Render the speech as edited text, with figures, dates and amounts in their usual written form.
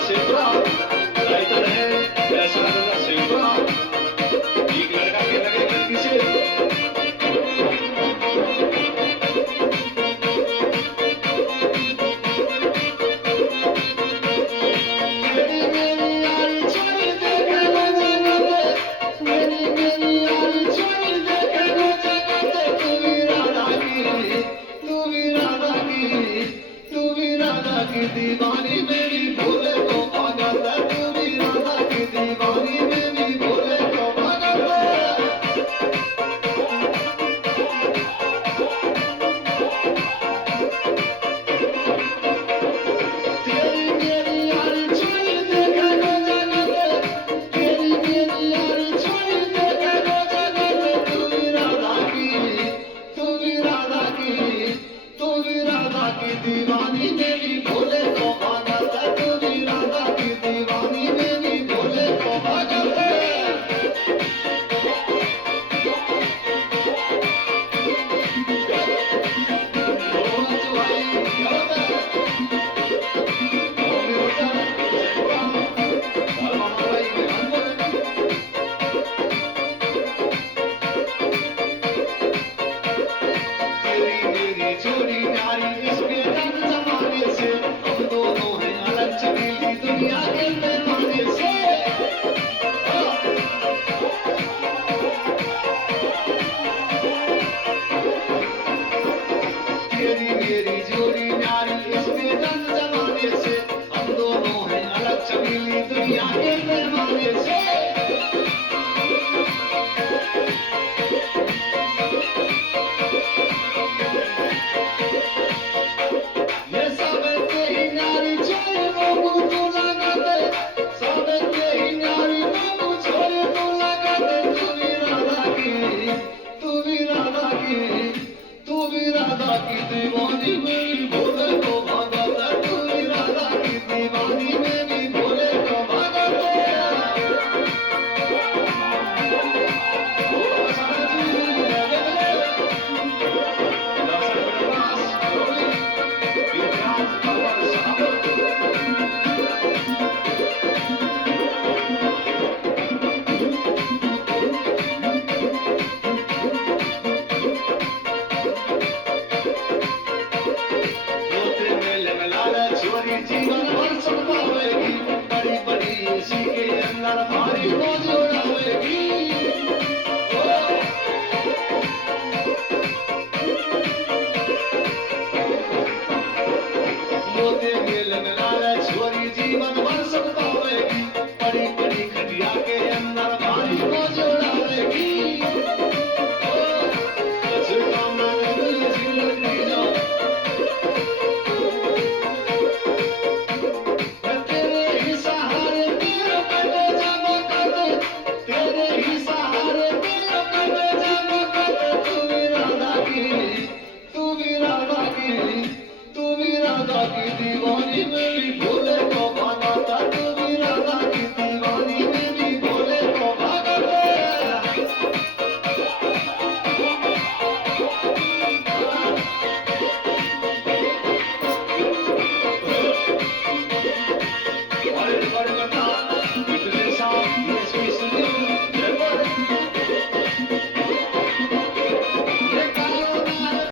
सिमरा राइटर है ऐसा लगा सिमरा एक लड़का के लगे लड़की से दीवानी मेरी भोले को पागल है तू भी राधा की दीवानी मेरी भोले को पागल है तेरी मेरी यारी छोड़ दे गो जगत तेरी मेरी यारी छोड़ दे गो जगत तू भी राधा की तू भी राधा की दीवानी मेरी भोले को पागल है तू भी राधा की दीवानी मेरी भोले को पागल है चोरी नारी इसके रंग जमाने से हम दोनों हैं अलग चमेली दुनिया के पैमाने से तेरी मेरी जोड़ी नारी इसके रंग जमाने से हम दोनों हैं अलग चमेली दुनिया के पैमाने से राधा की दीवानी मेरी भोले को पागल है तू भी राधा की दीवानी मेरी भोले को पागल जीवन भर संभालेगी बड़ी बड़ी इसी के अंदर भारी बोझ उड़ावेगी मोते मिलन लाला छोरी जीवन भर संभालेगी बड़ी बड़ी खटिया के अंदर भारी बोझ उड़ावेगी की दीवानी मेरी